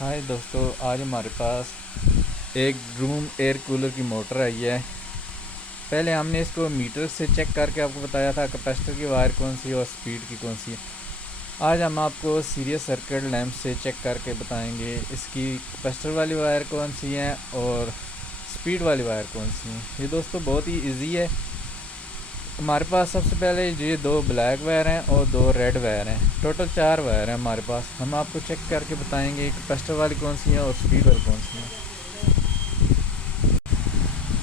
ہائے دوستو، آج ہمارے پاس ایک روم ایئر کولر کی موٹر آئی ہے۔ پہلے ہم نے اس کو میٹر سے چیک کر کے آپ کو بتایا تھا کیپیسٹر کی وائر کون سی ہے اور سپیڈ کی کون سی ہے۔ آج ہم آپ کو سیریس سرکٹ لیمپ سے چیک کر کے بتائیں گے اس کی کیپیسٹر والی وائر کون سی ہے اور سپیڈ والی وائر کون سی ہیں۔ یہ دوستو بہت ہی ایزی ہے۔ ہمارے پاس سب سے پہلے یہ 2 بلیک وائر ہیں اور 2 ریڈ وائر ہیں، ٹوٹل 4 وائر ہیں ہمارے پاس۔ ہم آپ کو چیک کر کے بتائیں گے کیپیسٹر والی کون سی ہیں اور سپیڈ والی کون سی ہیں۔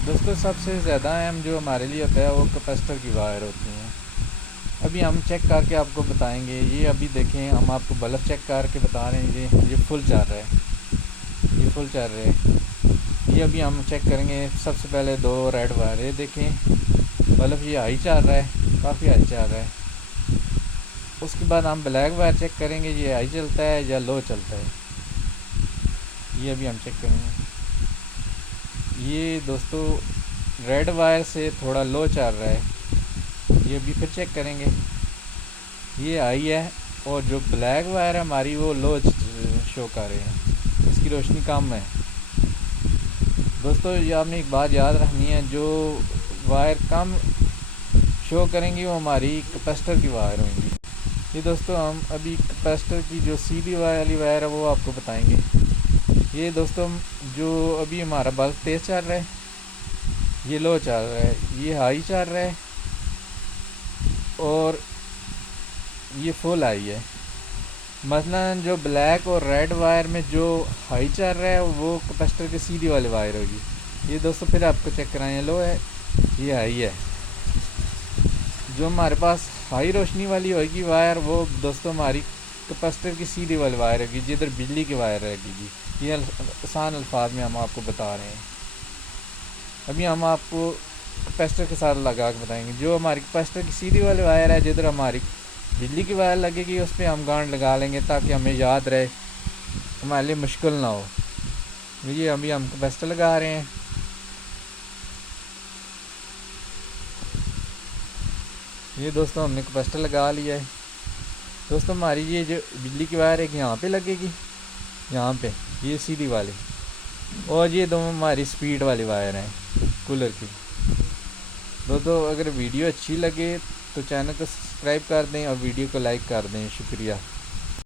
دوستو سب سے زیادہ اہم جو ہمارے لیے ہوتا ہے وہ کیپیسٹر کی وائر ہوتی ہیں۔ ابھی ہم چیک کر کے آپ کو بتائیں گے۔ یہ ابھی دیکھیں، ہم آپ کو بلب چیک کر کے بتا رہے ہیں، یہ فل چل رہا ہے، یہ فل چل رہا ہے۔ یہ ابھی ہم چیک کریں گے۔ سب سے پہلے 2 ریڈ وائر، یہ دیکھیں بلب یہ ہائی چل رہا ہے، کافی ہائی چل رہا ہے۔ اس کے بعد ہم بلیک وائر چیک کریں گے، یہ ہائی چلتا ہے یا لو چلتا ہے، یہ ابھی ہم چیک کریں گے۔ یہ دوستو ریڈ وائر سے تھوڑا لو چل رہا ہے، یہ ابھی پھر چیک کریں گے۔ یہ ہائی ہے اور جو بلیک وائر ہے ہماری وہ لو شو کر رہے ہیں، اس کی روشنی کم ہے۔ دوستو یہ آپ نے ایک بات یاد رکھنی ہے، جو وائر کم شو کریں گی وہ ہماری کیپیسٹر کی وائر ہوں گی۔ یہ دوستو ہم ابھی کیپیسٹر کی جو سیدھی والی وائر ہے وہ آپ کو بتائیں گے۔ یہ دوستو جو ابھی ہمارا بلب تیز چل رہا ہے، یہ لو چل رہا ہے، یہ ہائی چل رہا ہے اور یہ فل ہائی ہے۔ مثلا جو بلیک اور ریڈ وائر میں جو ہائی چل رہا ہے وہ کیپیسٹر کی سیدھی والی وائر ہوگی۔ یہ دوستو پھر آپ کو چیک کرائیں، لو ہے، یہ ہائی ہے۔ جو ہمارے پاس ہائی روشنی والی ہوگی وائر وہ دوستو ہماری کیپیسٹر کی سیدھی والی وائر ہوگی، جدھر بجلی کی وائر رہے گی۔ یہ آسان الفاظ میں ہم آپ کو بتا رہے ہیں۔ ابھی ہم آپ کو کیپیسٹر کے ساتھ لگا کے بتائیں گے۔ جو ہماری کیپیسٹر کی سیدھی والی وائر ہے، جدھر ہماری بجلی کی وائر لگے گی، اس پہ ہم گانٹ لگا لیں گے تاکہ ہمیں یاد رہے، ہمارے لیے مشکل نہ ہو۔ یہ ابھی ہم کیپیسٹر لگا رہے ہیں۔ یہ دوستو ہم نے کیپیسٹر لگا لیا ہے۔ دوستو ہماری یہ جو بجلی کی وائر ہے یہاں پہ لگے گی، یہاں پہ یہ سیدھی والی، اور یہ 2 ہماری سپیڈ والی وائر ہیں کولر کی۔ دوستو اگر ویڈیو اچھی لگے تو چینل کو سبسکرائب کر دیں اور ویڈیو کو لائک کر دیں، شکریہ۔